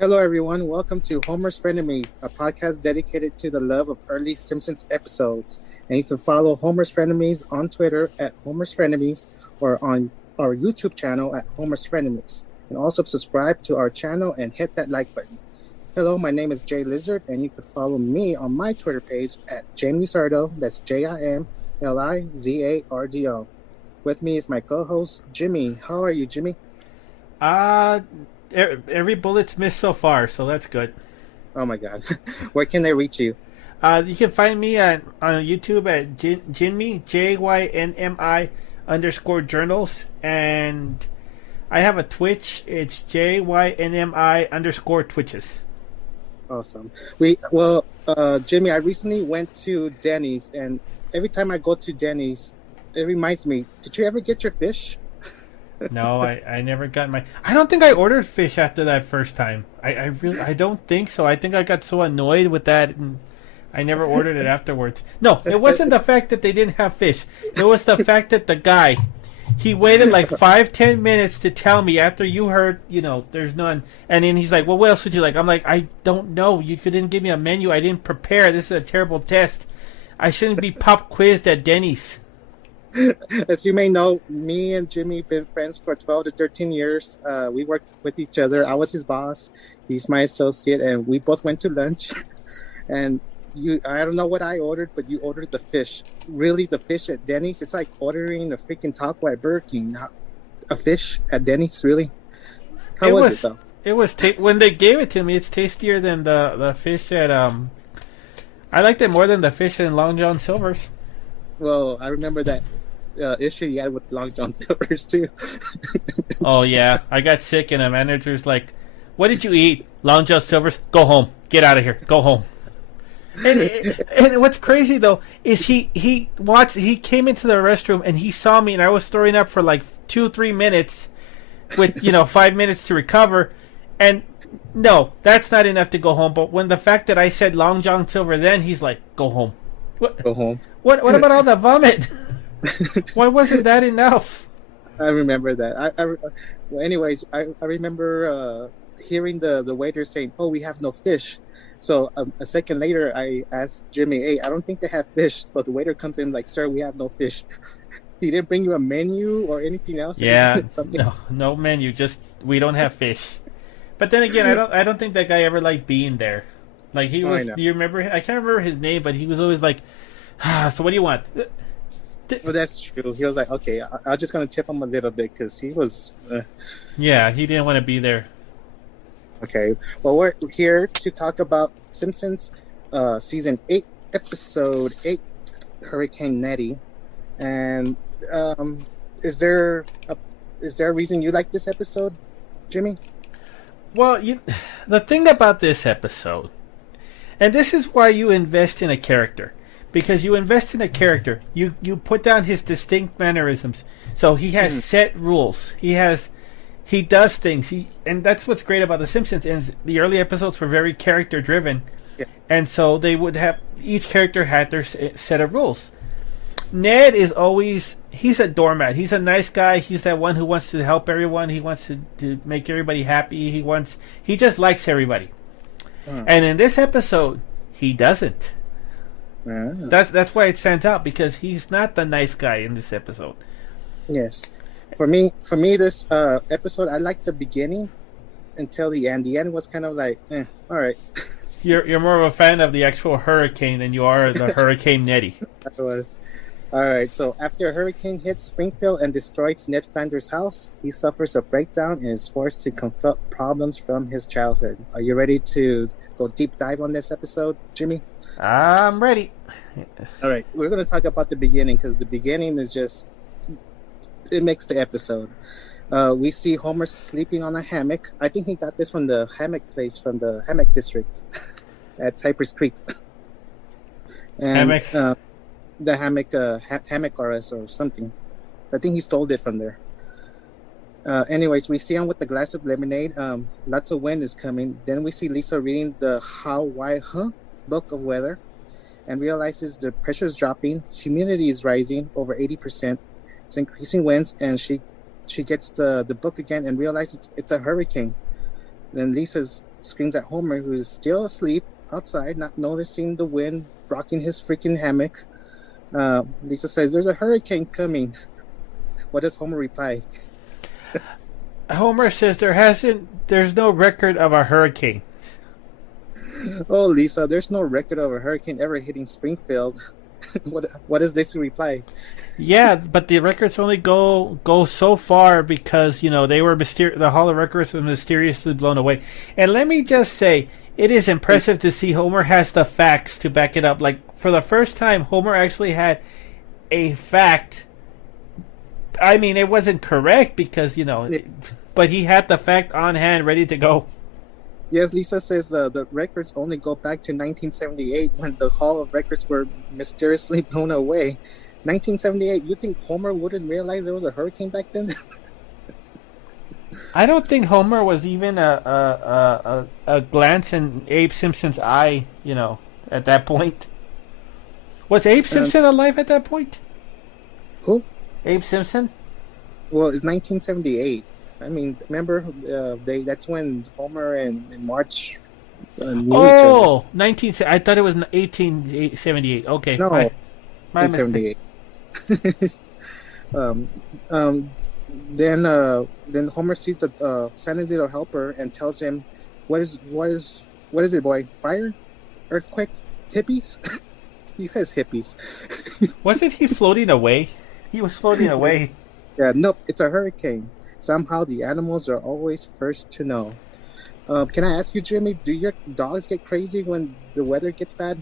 Hello, everyone. Welcome to Homer's Frenemies, a podcast dedicated to the love of early Simpsons episodes. And you can follow Homer's Frenemies on Twitter at Homer's Frenemies or on our YouTube channel at Homer's Frenemies. And also subscribe to our channel and hit that like button. Hello, my name is Jay Lizard, and you can follow me on my Twitter page at Jamie Sardo. That's JIMLIZARDO. With me is my co-host, Jimmy. How are you, Jimmy? Uh, every bullet's missed so far, so that's good. Oh my God. Where can they reach you? You can find me on YouTube at Jinmi, JYNMI _journals, and I have a Twitch. It's JYNMI _ twitches. Awesome. Jimmy, I recently went to Denny's, and every time I go to Denny's, it reminds me, did you ever get your fish? No, I never got my. I don't think I ordered fish after that first time. I don't think so. I think I got so annoyed with that, and I never ordered it afterwards. No, it wasn't the fact that they didn't have fish. It was the fact that the guy, he waited like 5-10 minutes to tell me after you heard, there's none. And then he's like, well, what else would you like? I'm like, I don't know. You didn't give me a menu. I didn't prepare. This is a terrible test. I shouldn't be pop quizzed at Denny's. As you may know, me and Jimmy have been friends for 12 to 13 years. We worked with each other. I was his boss. He's my associate, and we both went to lunch. And I don't know what I ordered, but you ordered the fish. Really, the fish at Denny's? It's like ordering a freaking taco at Burger King. A fish at Denny's, really? How was it, though? It was when they gave it to me. It's tastier than the fish at I liked it more than the fish in Long John Silver's. Well, I remember that issue you had with Long John Silver's too. Oh yeah, I got sick, and the manager's like, "What did you eat, Long John Silver's? Go home. Get out of here. Go home." And what's crazy though is he came into the restroom and he saw me, and I was throwing up for like 2-3 minutes, with 5 minutes to recover, and no, that's not enough to go home. But when the fact that I said Long John Silver, then he's like, "Go home." What? Go home. What about all the vomit? Why wasn't that enough? I remember that. Well, anyways, I remember hearing the waiter saying, "Oh, we have no fish." So a second later, I asked Jimmy, "Hey, I don't think they have fish." So the waiter comes in like, "Sir, we have no fish." He didn't bring you a menu or anything else? Yeah, Something? no menu. Just we don't have fish. But then again, I don't think that guy ever liked being there. Like he was. Do you remember? I can't remember his name, but he was always like, "So what do you want?" Well, that's true. He was like, "Okay, I was just gonna tip him a little bit because he was." Yeah, he didn't want to be there. Okay, well, we're here to talk about Simpsons, season 8, episode 8, Hurricane Neddy, and is there a reason you like this episode, Jimmy? Well, the thing about this episode, and this is why you invest in a character. Because you invest in a character, you put down his distinct mannerisms. So he has set rules. He does things. And that's what's great about The Simpsons. Is the early episodes were very character driven, and so they would have each character had their set of rules. Ned is he's a doormat. He's a nice guy. He's that one who wants to help everyone. He wants to make everybody happy. He just likes everybody. And in this episode, he doesn't. That's why it stands out, because he's not the nice guy in this episode. Yes, for me, this episode, I liked the beginning until the end. The end was kind of like, all right. You're more of a fan of the actual hurricane than you are the Hurricane Neddy. I was. All right. So after a hurricane hits Springfield and destroys Ned Flanders' house, he suffers a breakdown and is forced to confront problems from his childhood. Are you ready to go deep dive on this episode, Jimmy? I'm ready. All right, we're going to talk about the beginning, because the beginning is it makes the episode. We see Homer sleeping on a hammock. I think he got this from the hammock place from the hammock district at Cypress Creek. And the hammock RS or something. I think he stole it from there. Anyways, we see him with the glass of lemonade. Lots of wind is coming. Then we see Lisa reading the How, Why, Huh book of weather, and realizes the pressure is dropping, humidity is rising over 80%, it's increasing winds, and she gets the book again and realizes it's a hurricane. Then Lisa's screams at Homer, who is still asleep outside, not noticing the wind rocking his freaking hammock. Lisa says, "There's a hurricane coming." What does Homer reply? Homer says there's no record of a hurricane. Oh, Lisa, there's no record of a hurricane ever hitting Springfield. What does Lisa reply? Yeah, but the records only go so far because they were the Hall of Records was mysteriously blown away. And let me just say, it is impressive to see Homer has the facts to back it up. Like, for the first time, Homer actually had a fact. I mean, it wasn't correct because but he had the fact on hand, ready to go. Yes, Lisa says the records only go back to 1978 when the Hall of Records were mysteriously blown away. 1978, you think Homer wouldn't realize there was a hurricane back then? I don't think Homer was even a glance in Abe Simpson's eye, at that point. Was Abe Simpson alive at that point? Who? Abe Simpson? Well, it's 1978. I mean, remember, that's when Homer and Marge knew each other. 19... I thought it was 1878. Okay. No, my 1978. Then Homer sees the Santa's little helper and tells him, what is it, boy? Fire? Earthquake? Hippies? He says hippies. Wasn't he floating away? He was floating away. Yeah, nope, it's a hurricane. Somehow the animals are always first to know. Can I ask you, Jimmy, do your dogs get crazy when the weather gets bad?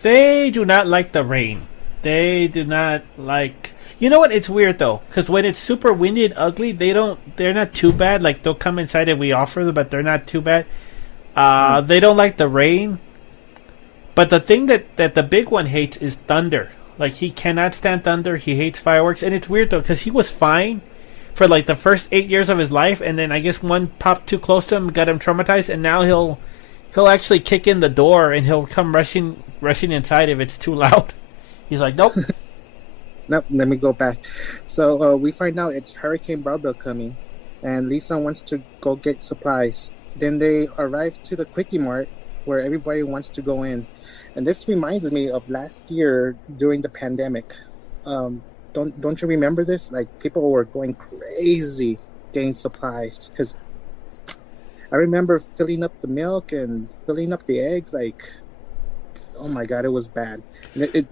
They do not like the rain. They do not like... You know what? It's weird, though, because when it's super windy and ugly, they're not too bad. Like, they'll come inside and we offer them, but they're not too bad. They don't like the rain. But the thing that the big one hates is thunder. Like, he cannot stand thunder. He hates fireworks. And it's weird, though, because he was fine for like the first 8 years of his life, and then I guess one popped too close to him, got him traumatized, and now he'll actually kick in the door and he'll come rushing inside if it's too loud. He's like, nope. Nope, let me go back. So we find out it's Hurricane Barbara coming, and Lisa wants to go get supplies. Then they arrive to the Quickie Mart where everybody wants to go in. And this reminds me of last year during the pandemic. Don't you remember this? Like, people were going crazy getting supplies, because I remember filling up the milk and filling up the eggs. Like, oh my God, it was bad. It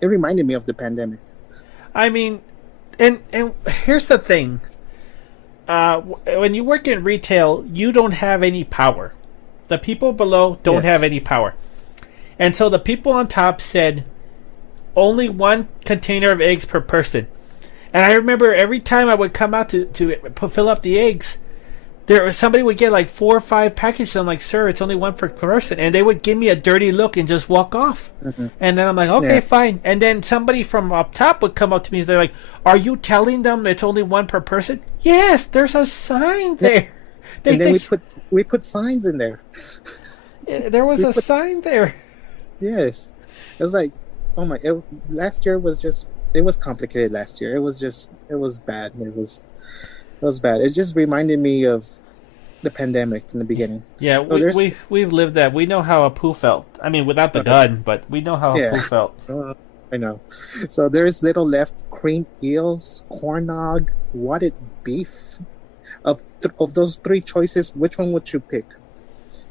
reminded me of the pandemic. I mean, and here's the thing. When you work in retail, you don't have any power. The people below don't have any power. And so the people on top said, only one container of eggs per person. And I remember every time I would come out to fill up the eggs, somebody would get like 4 or 5 packages. I'm like, sir, it's only one per person. And they would give me a dirty look and just walk off. Mm-hmm. And then I'm like, okay, fine. And then somebody from up top would come up to me and they're like, are you telling them it's only one per person? Yes, there's a sign there. And then we put signs in there. There was a sign there. Yes. It was like, oh my! Last year was it was complicated. Last year, it was bad. It was bad. It just reminded me of the pandemic in the beginning. Yeah, we've lived that. We know how a poo felt. I mean, without the gun, but we know how a poo felt. I know. So there's little left: cream eels, corn nog, wadded beef. Of those 3 choices, which one would you pick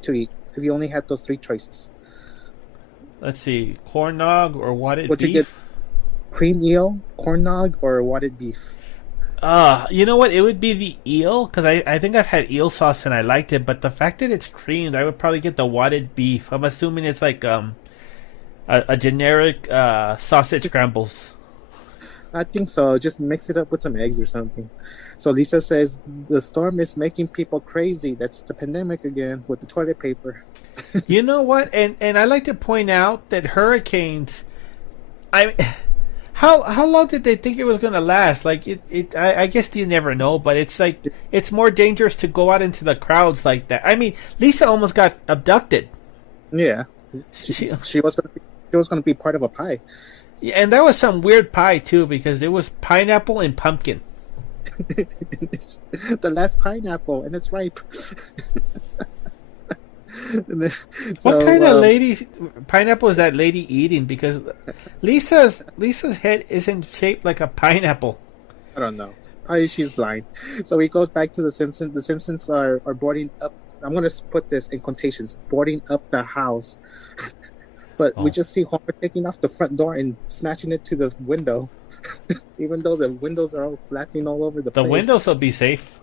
to eat if you only had those 3 choices? Let's see, corn nog or wadded beef? Would you get cream eel, corn nog, or wadded beef? You know what? It would be the eel, because I think I've had eel sauce and I liked it, but the fact that it's creamed, I would probably get the wadded beef. I'm assuming it's like a generic sausage scrambles. I think so. Just mix it up with some eggs or something. So Lisa says, the storm is making people crazy. That's the pandemic again with the toilet paper. You know what? And I like to point out that hurricanes, how long did they think it was going to last? Like, I guess you never know, but it's like, it's more dangerous to go out into the crowds like that. I mean, Lisa almost got abducted. Yeah. She was going to be part of a pie. Yeah, and that was some weird pie, too, because it was pineapple and pumpkin. The last pineapple, and it's ripe. What So kind of lady pineapple is that lady eating? Because Lisa's head isn't shaped like a pineapple. I don't know. Probably she's blind. So he goes back to the Simpsons. The Simpsons are boarding up. I'm gonna put this in quotations. Boarding up the house, but we Oh. just see Homer taking off the front door and smashing it to the window, even though the windows are all flapping all over the The place. windows will be safe.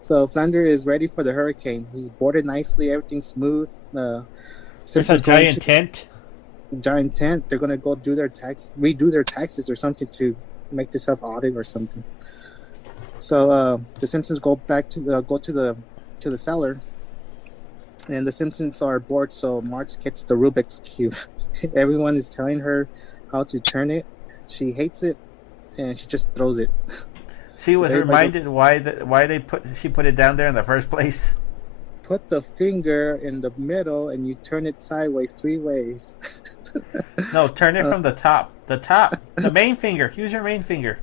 So Flanders is ready for the hurricane. He's boarded nicely. Everything's smooth. There's a Simpsons going giant to tent. giant tent. They're gonna go redo their taxes or something to make the self audit or something. So the Simpsons go back to the cellar, and the Simpsons are bored. So Marge gets the Rubik's cube. Everyone is telling her how to turn it. She hates it, and she just throws it. She was Everybody's reminded why she put it down there in the first place. Put the finger in the middle, and you turn it sideways 3 ways. No, turn it from the top. The top. The main finger. Use your main finger.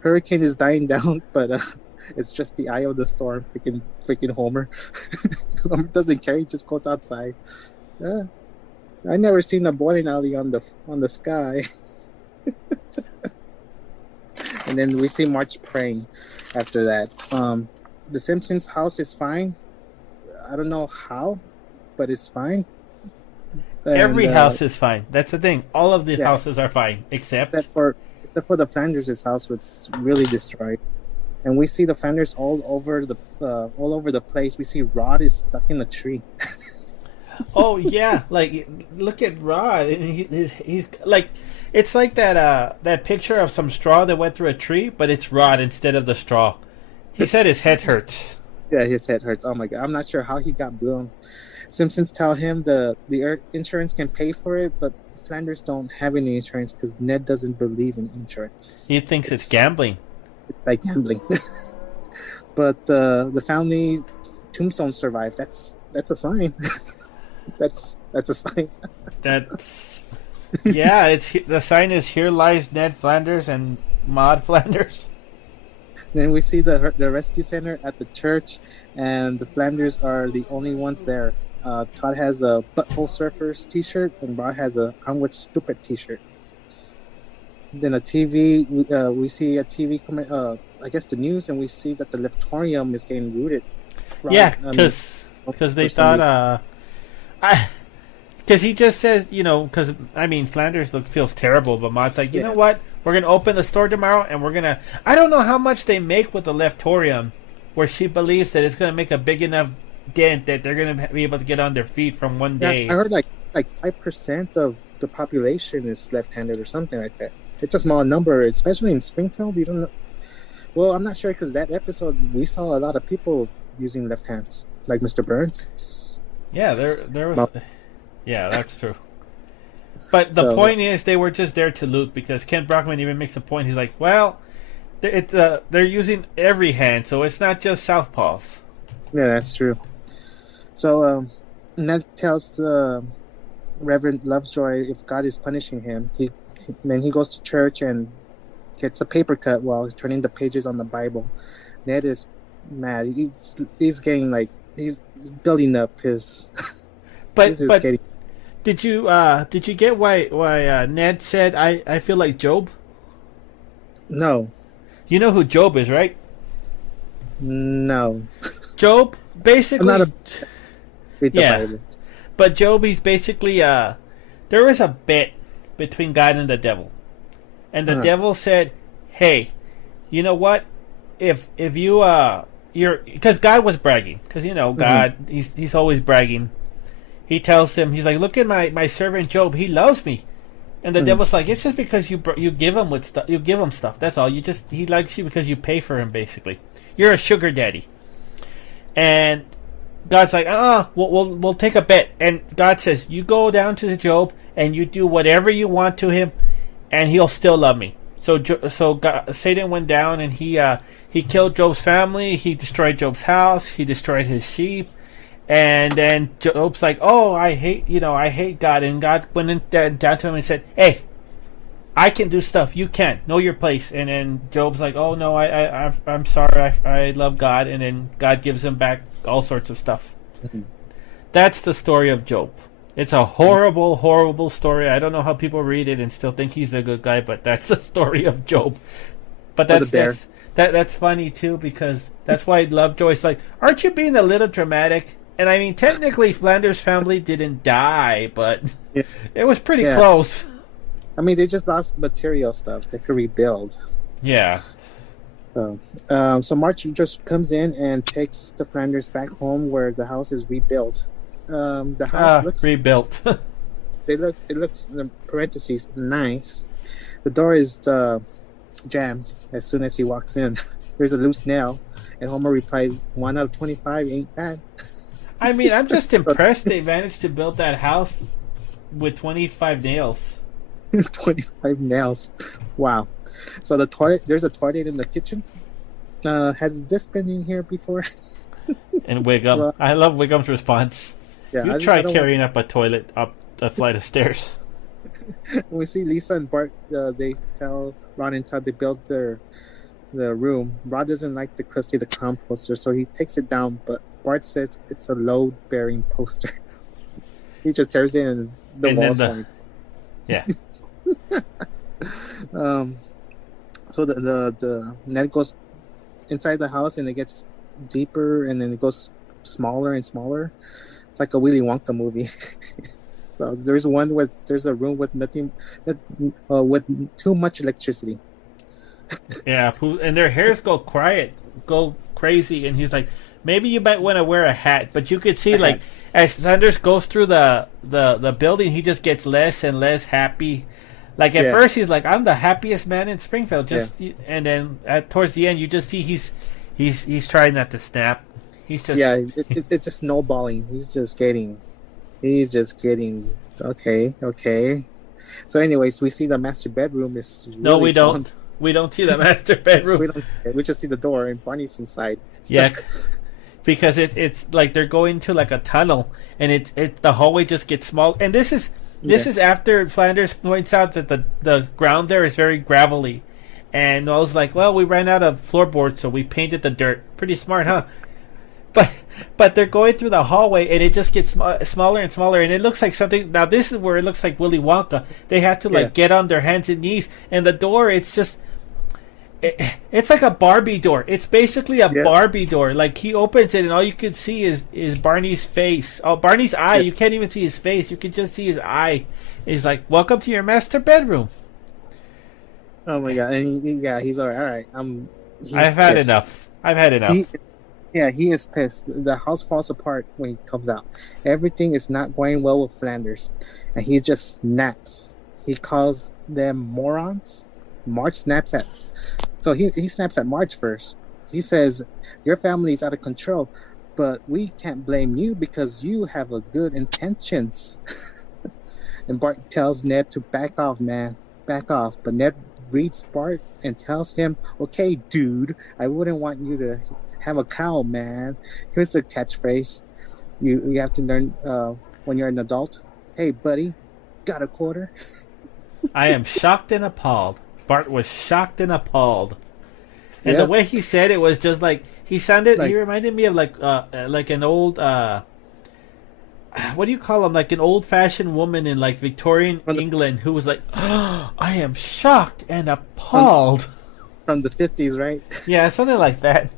Hurricane is dying down, but it's just the eye of the storm. Freaking Homer. Homer doesn't care. He just goes outside. I never seen a bowling alley on the sky. And then we see Marge praying after that. The Simpsons house is fine. I don't know how, but it's fine. Every house is fine. That's the thing. All of the Yeah. houses are fine, except except for the Flanders' house, which is really destroyed. And we see the Flanders all over the place. We see Rod is stuck in a tree. oh yeah, like look at Rod. And he's like, it's like that picture of some straw that went through a tree, but it's Rod instead of the straw. He said his head hurts. Yeah, his head hurts. Oh my god, I'm not sure how he got blown. Simpsons tell him the insurance can pay for it, but the Flanders don't have any insurance because Ned doesn't believe in insurance. He thinks it's gambling. Like gambling. But the family's tombstone survived. That's a sign. that's a sign. That's yeah. It's the sign is here lies Ned Flanders and Maud Flanders. Then we see the rescue center at the church, and the Flanders are the only ones there. Todd has a Butthole Surfers t-shirt, and Rod has a I'm with Stupid t-shirt. Then a TV, we see a TV, I guess the news, and we see that the Leftorium is getting looted. Yeah, because they thought, because he just says, because I mean Flanders feels terrible, but Maud's like, you know what? We're gonna open the store tomorrow, and we're gonna. I don't know how much they make with the Leftorium, where she believes that it's gonna make a big enough dent that they're gonna be able to get on their feet from one day. I heard like 5% of the population is left-handed or something like that. It's a small number, especially in Springfield. You don't know. Well, I'm not sure because that episode we saw a lot of people using left hands, like Mr. Burns. Yeah, there was. Yeah, that's true. But the point is, they were just there to loot because Ken Brockman even makes a point. He's like, well, they're using every hand, so it's not just southpaws. Yeah, that's true. So Ned tells the Reverend Lovejoy if God is punishing him. Then he goes to church and gets a paper cut while he's turning the pages on the Bible. Ned is mad. He's getting he's building up his. But did you get why Ned said I feel like Job? No. You know who Job is, right? No. Job basically. Read the Bible. But Job, he's basically there was a bet between God and the devil, and the devil said, "Hey, you know what? If you you're because God was bragging because God he's always bragging. He tells him he's like, look at my servant Job. He loves me." And the devil's like, it's just because you give him stuff. You give him stuff. That's all. He likes you because you pay for him. Basically, you're a sugar daddy. And God's like, we'll take a bet. And God says, you go down to Job and you do whatever you want to him, and he'll still love me. So Satan went down and he killed Job's family. He destroyed Job's house. He destroyed his sheep. And then Job's like, oh, I hate God. And God went down to him and said, hey, I can do stuff. You can't. Know your place. And then Job's like, oh, no, I'm sorry. I love God. And then God gives him back all sorts of stuff. Mhm. That's the story of Job. It's a horrible, horrible story. I don't know how people read it and still think he's a good guy, but that's the story of Job. But that's funny, too, because that's why Lovejoy's like, aren't you being a little dramatic? And I mean, technically, Flanders' family didn't die, but Yeah. it was pretty close. I mean, they just lost material stuff they could rebuild. Yeah. So March just comes in and takes the Flanders back home where the house is rebuilt. The house looks rebuilt. it looks in parentheses nice. The door is jammed as soon as he walks in. There's a loose nail, and Homer replies, 1 out of 25 ain't bad. I mean, I'm just impressed they managed to build that house with 25 nails. 25 nails. Wow. So there's a toilet in the kitchen. Has this been in here before? And Wiggum. Well, I love Wiggum's response. Yeah, you try carrying up a toilet up a flight of stairs. When we see Lisa and Bart, they tell Ron and Todd they built the room. Rod doesn't like the Krusty the Clown poster, so he takes it down, but Bart says it's a load-bearing poster. He just tears it and the walls fall. Yeah. So the net goes inside the house and it gets deeper and then it goes smaller and smaller. It's like a Willy Wonka movie. So there's a room with nothing, with too much electricity. Yeah, and their hairs go crazy, and he's like, maybe you might want to wear a hat, but you could see as Thunders goes through the building, he just gets less and less happy. Like at first he's like, I'm the happiest man in Springfield, and then towards the end you just see he's trying not to snap. He's just it's just snowballing. He's just getting okay. So anyways, we see the master bedroom is really no, we don't. We don't see the master bedroom. We just see the door and Barney's inside. Yeah, because it's like they're going to like a tunnel, and the hallway just gets small. And this is after Flanders points out that the ground there is very gravelly, and I was like, well, we ran out of floorboards, so we painted the dirt. Pretty smart, huh? But they're going through the hallway, and it just gets smaller and smaller, and it looks like something. Now this is where it looks like Willy Wonka. They have to get on their hands and knees, and the door, it's just. It's like a Barbie door. It's basically a Barbie door. Like he opens it and all you can see is Barney's face. Oh, Barney's eye. You can't even see his face. You can just see his eye. He's like, "Welcome to your master bedroom." Oh my god! And he's all right. I've had enough. He is pissed. The house falls apart when he comes out. Everything is not going well with Flanders, and he just snaps. He calls them morons. March snaps at. So he snaps at March first. He says, your family's out of control, but we can't blame you because you have good intentions. And Bart tells Ned to back off, man. Back off. But Ned reads Bart and tells him, okay, dude, I wouldn't want you to have a cow, man. Here's the catchphrase. You have to learn when you're an adult. Hey, buddy, got a quarter? I am shocked and appalled. Bart was shocked and appalled, and the way he said it was just like he sounded. He reminded me of like an old what do you call him? Like an old-fashioned woman in like Victorian England who was like, oh, "I am shocked and appalled." From the 50s, right? Yeah, something like that.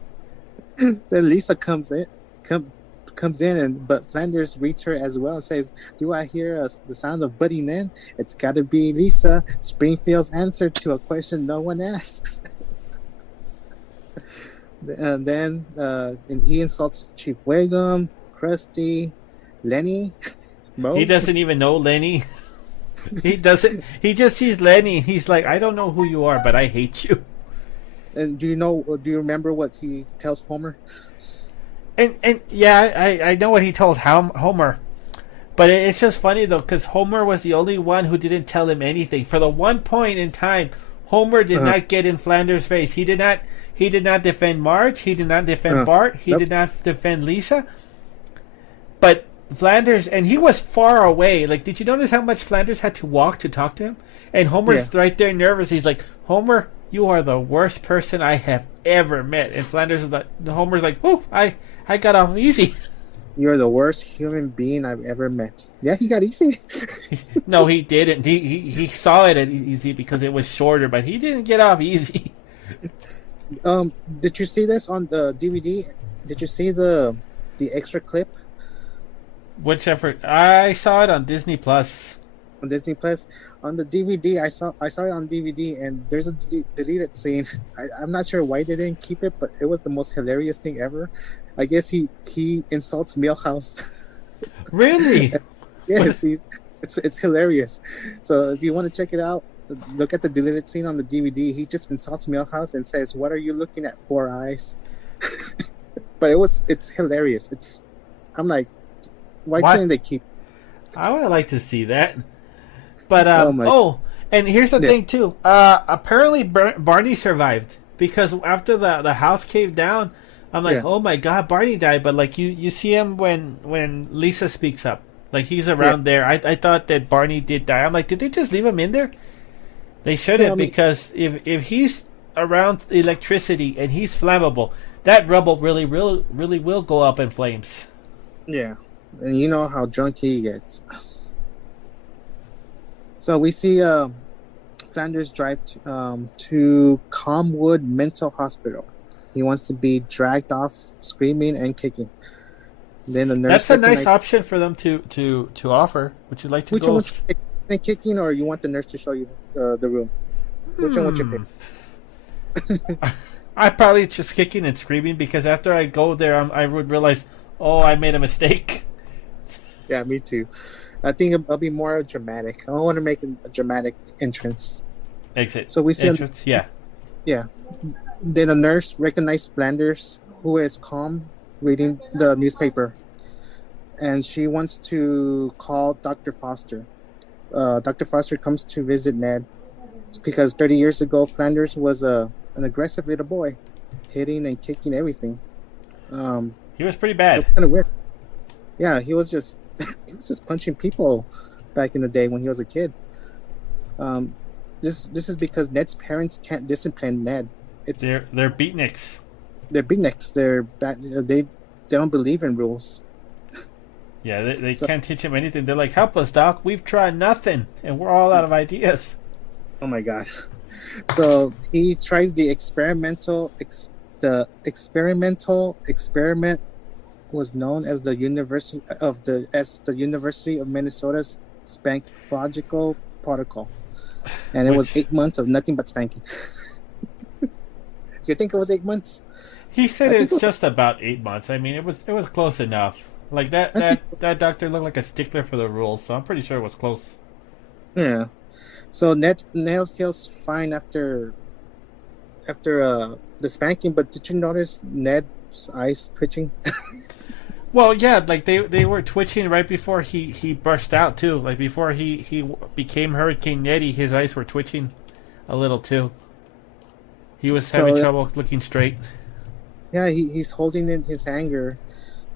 Then Lisa comes in, but Flanders reads her as well and says, do I hear the sound of Buddy Nen? It's got to be Lisa, Springfield's answer to a question no one asks. And then he insults Chief Wiggum, Krusty, Lenny, Mo. He doesn't even know Lenny. He doesn't. He just sees Lenny. He's like, I don't know who you are, but I hate you. And do you remember what he tells Homer? And yeah, I know what he told Homer, but it's just funny though because Homer was the only one who didn't tell him anything. For the one point in time, Homer did not get in Flanders' face. He did not defend Marge. He did not defend Bart. He did not defend Lisa. But Flanders, and he was far away. Like, did you notice how much Flanders had to walk to talk to him? And Homer's right there nervous. He's like, Homer, you are the worst person I have ever met. And Flanders is like, Homer's like, oh, I got off easy. You're the worst human being I've ever met. Yeah, he got easy. No, he didn't. He saw it at easy because it was shorter, but he didn't get off easy. Did you see this on the DVD? Did you see the extra clip Whichever. I saw it on Disney Plus. on Disney Plus? On the DVD, I saw it on DVD, and there's a deleted scene. I'm not sure why they didn't keep it, but it was the most hilarious thing ever. I guess he insults Milhouse. Really? Yes, it's hilarious. So if you want to check it out, look at the deleted scene on the DVD. He just insults Milhouse and says, "What are you looking at, four eyes?" But it's hilarious. I'm like, why can't they keep? I would like to see that. But and here's the thing too. Apparently Barney survived because after the house caved down, I'm like, oh my god, Barney died. But like you see him when Lisa speaks up, like he's around there. I thought that Barney did die. I'm like, did they just leave him in there? They shouldn't, because if he's around electricity and he's flammable, that rubble really will go up in flames. Yeah, and you know how drunk he gets. So we see Flanders drive to Calmwood Mental Hospital. He wants to be dragged off, screaming and kicking. Then the nurse. That's a nice option for them to offer. Would you like to go? Which one, kicking, or you want the nurse to show you the room? Which one would you pick? I probably just kicking and screaming, because after I go there, I would realize, oh, I made a mistake. Yeah, me too. I think it'll be more dramatic. I don't want to make a dramatic entrance. Exit. So we see entrance. Yeah. Then a nurse recognized Flanders, who is calm, reading the newspaper, and she wants to call Dr. Foster. Dr. Foster comes to visit Ned because 30 years ago, Flanders was an aggressive little boy, hitting and kicking everything. He was pretty bad. Kind of weird. Yeah, he was just punching people back in the day when he was a kid. This is because Ned's parents can't discipline Ned. They're beatniks. They're beatniks. They don't believe in rules. Yeah, they can't teach him anything. They're like, help us, Doc. We've tried nothing, and we're all out of ideas. Oh my god! So he tries the experimental experiment was known as the University of Minnesota's spankological protocol, and it was 8 months of nothing but spanking. You think it was 8 months? He said it's just about 8 months. I mean, it was close enough. Like that doctor looked like a stickler for the rules, so I'm pretty sure it was close. Yeah. So Ned feels fine after the spanking, but did you notice Ned's eyes twitching? Well, yeah, like they were twitching right before he burst out too. Like before he became Hurricane Neddy, his eyes were twitching a little too. He was having trouble looking straight. Yeah, he's holding in his anger,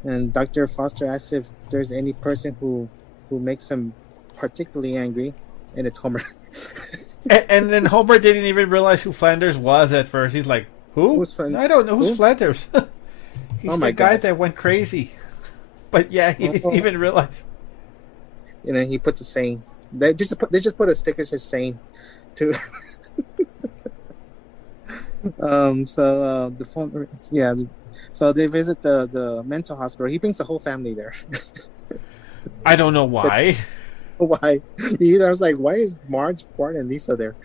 and Dr. Foster asks if there's any person who makes him particularly angry, and it's Homer. and then Homer didn't even realize who Flanders was at first. He's like, who? I don't know. Who's Flanders? He's the guy that went crazy. But yeah, he didn't even realize. And then he puts a saying. They just put a sticker that says saying too. So the phone, yeah. So they visit the mental hospital. He brings the whole family there. I don't know why. Why? Either I was like, why is Marge, Bart, and Lisa there?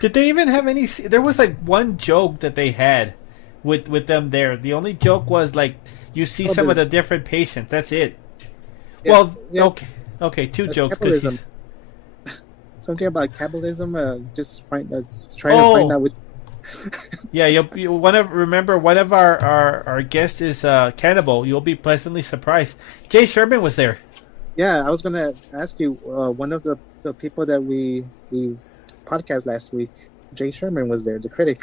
Did they even have any? There was like one joke that they had with them there. The only joke was like you see some of the different patients. That's it. Yeah, well, yeah. Okay, two jokes. Capitalism. Something about capitalism. Just trying to find out which. Yeah, you want to remember one of our guests is cannibal. You'll be pleasantly surprised. Jay Sherman was there. Yeah, I was gonna ask you. One of the people that we podcast last week, Jay Sherman was there, the critic.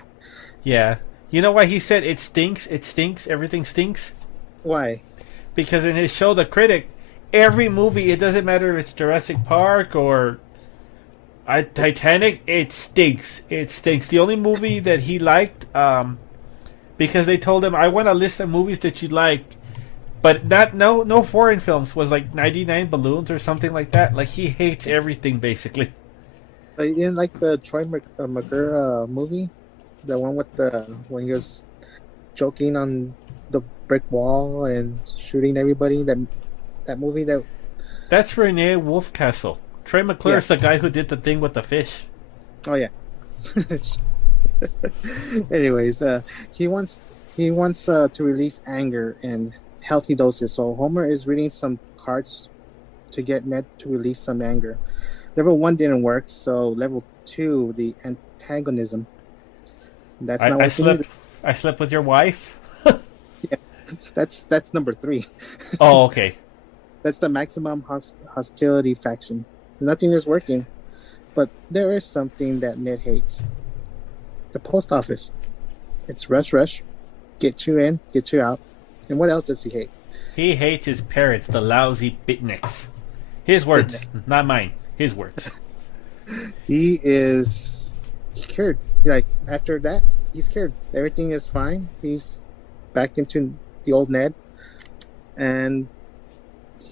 Yeah, you know why he said it stinks? It stinks. Everything stinks. Why? Because in his show, The Critic, every movie, it doesn't matter if it's Jurassic Park or Titanic, it stinks. It stinks. The only movie that he liked, because they told him, I want a list of movies that you like, but no foreign films, was like 99 Balloons or something like that. Like, he hates everything, basically. You didn't like the Troy McGurr movie? The one with when he was joking on the brick wall and shooting everybody? That movie that... That's Renee Wolfcastle. Troy McClure's the guy who did the thing with the fish. Oh, yeah. Anyways, he wants to release anger in healthy doses. So Homer is reading some cards to get Ned to release some anger. Level 1 didn't work, so level 2, the antagonism. That's not what you need. I slept with your wife? Yeah, that's number 3. Oh, okay. That's the maximum hostility faction. Nothing is working. But there is something that Ned hates. The post office. It's rush, get you in, get you out. And what else does he hate? He hates his parrots, the lousy bitniks. His words, not mine. His words. He is cured. Like, after that, he's cured. Everything is fine. He's back into the old Ned. And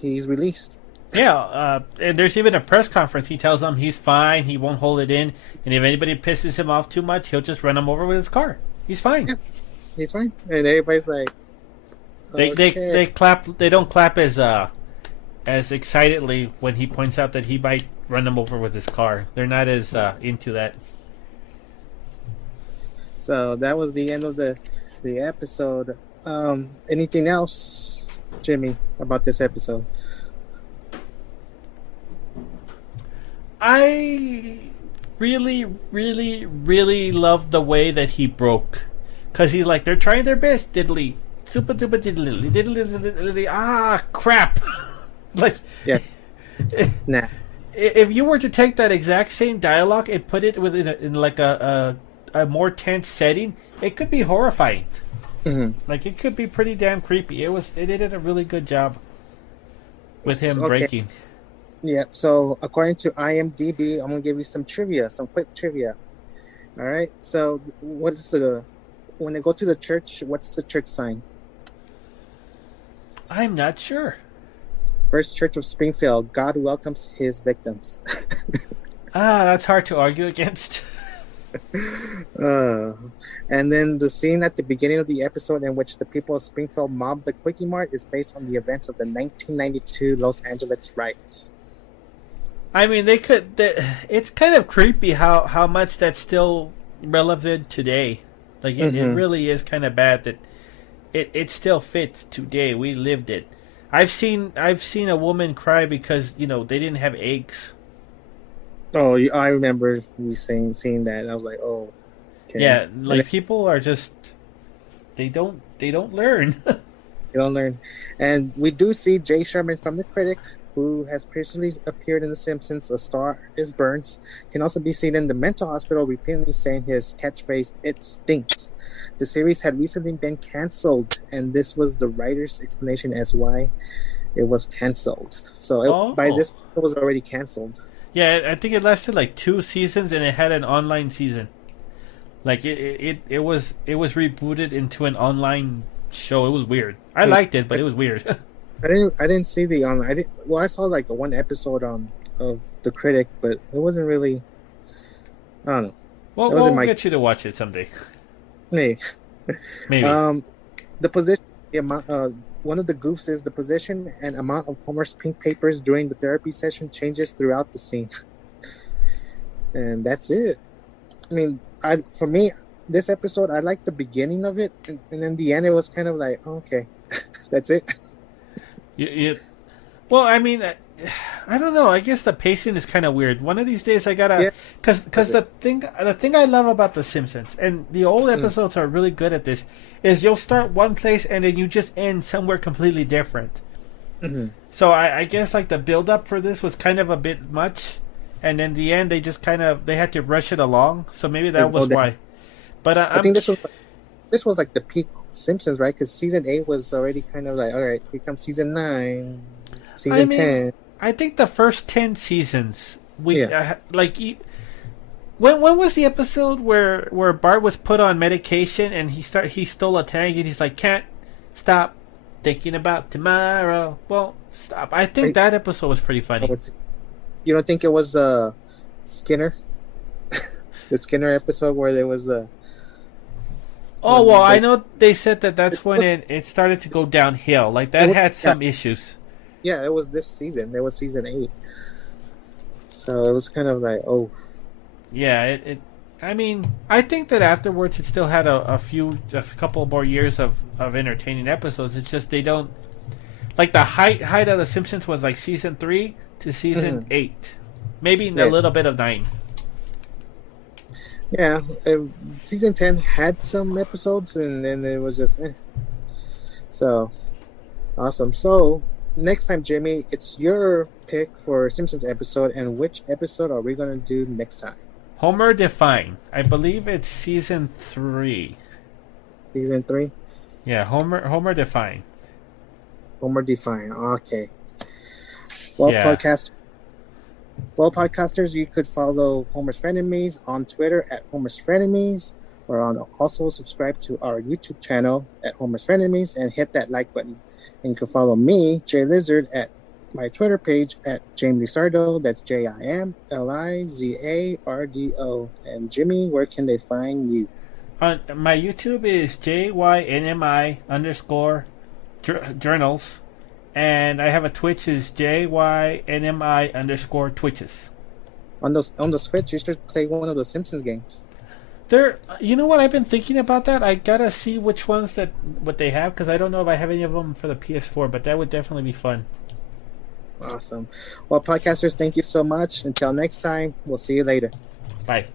he's released. Yeah, and there's even a press conference. He tells them he's fine, he won't hold it in, and if anybody pisses him off too much, he'll just run them over with his car. He's fine. Yeah, he's fine. And everybody's like, they clap. They don't clap as excitedly when he points out that he might run them over with his car. They're not as into that. So that was the end of the episode. Anything else, Jimmy, about this episode? I really, really, really love the way that he broke. Because he's like, they're trying their best, diddly. Super duper diddly, diddly, diddly, diddly. Ah, crap. Like, yeah. Nah. If you were to take that exact same dialogue and put it in like a more tense setting, it could be horrifying. Mm-hmm. Like, it could be pretty damn creepy. It did a really good job with him breaking. Yeah, so according to IMDb, I'm going to give you some quick trivia. All right, so when they go to the church, what's the church sign? I'm not sure. First Church of Springfield, God welcomes his victims. That's hard to argue against. And then the scene at the beginning of the episode in which the people of Springfield mobbed the Quickie Mart is based on the events of the 1992 Los Angeles riots. I mean, it's kind of creepy how much that's still relevant today. Like, it really is kind of bad that it still fits today. We lived it. I've seen a woman cry because, they didn't have eggs. Oh, I remember you seeing that. I was like, oh. Okay. Yeah, like, people are just, they don't learn. They don't learn. And we do see Jay Sherman from The Critic, who has previously appeared in The Simpsons, A Star is Burns, can also be seen in the mental hospital repeatedly saying his catchphrase, "It stinks." The series had recently been canceled, and this was the writer's explanation as why it was canceled. So by this, it was already canceled. Yeah, I think it lasted like 2 seasons, and it had an online season. Like, it was rebooted into an online show. It was weird. I liked it, but it was weird. I didn't see the online. I saw like one episode of The Critic, but it wasn't really. I don't know. Well, we'll get you to watch it someday. Maybe. The position, the amount. One of the goofs is the position and amount of Homer's pink papers during the therapy session changes throughout the scene, and that's it. I mean, for me, this episode, I liked the beginning of it, and then the end, it was kind of like, oh, okay, that's it. Well, I mean, I don't know. I guess the pacing is kind of weird. One of these days, I gotta, because the thing I love about The Simpsons, and the old episodes are really good at this, is you'll start one place and then you just end somewhere completely different. Mm-hmm. So I guess like the build up for this was kind of a bit much, and then the end they had to rush it along. So maybe that was why. But I think this was like the peak Simpsons, right? Because season 8 was already kind of like, all right, here comes season 9. Season 10. I think the first 10 seasons, Yeah. when was the episode where Bart was put on medication and he stole a tank and he's like, can't stop thinking about tomorrow. Well, stop. I think that episode was pretty funny. You don't think it was Skinner? The Skinner episode where there was a. Oh, well, I know they said that's when it started to go downhill. Like, that had some issues. Yeah, it was this season. It was season 8. So it was kind of like, oh. Yeah, I mean, I think that afterwards it still had a couple more years of entertaining episodes. It's just they don't. Like, the height of The Simpsons was like season 3 to season 8. Maybe a little bit of 9. Yeah, season 10 had some episodes, and then it was just So, awesome. So, next time, Jimmy, it's your pick for Simpsons episode, and which episode are we going to do next time? Homer Define. I believe it's season 3. Season 3? Yeah, Homer Define. Homer Define. Okay. Well, podcasters, you could follow Homer's Frenemies on Twitter at Homer's Frenemies, or also subscribe to our YouTube channel at Homer's Frenemies and hit that like button. And you can follow me, Jay Lizard, at my Twitter page at James Lizardo. That's JimLizardo. And Jimmy, where can they find you? My YouTube is JYNMI_journals. And I have a Twitch is JYNMI_Twitches. On the Switch, you should play one of the Simpsons games. You know what? I've been thinking about that. I gotta see which ones what they have, because I don't know if I have any of them for the PS4. But that would definitely be fun. Awesome. Well, podcasters, thank you so much. Until next time, we'll see you later. Bye.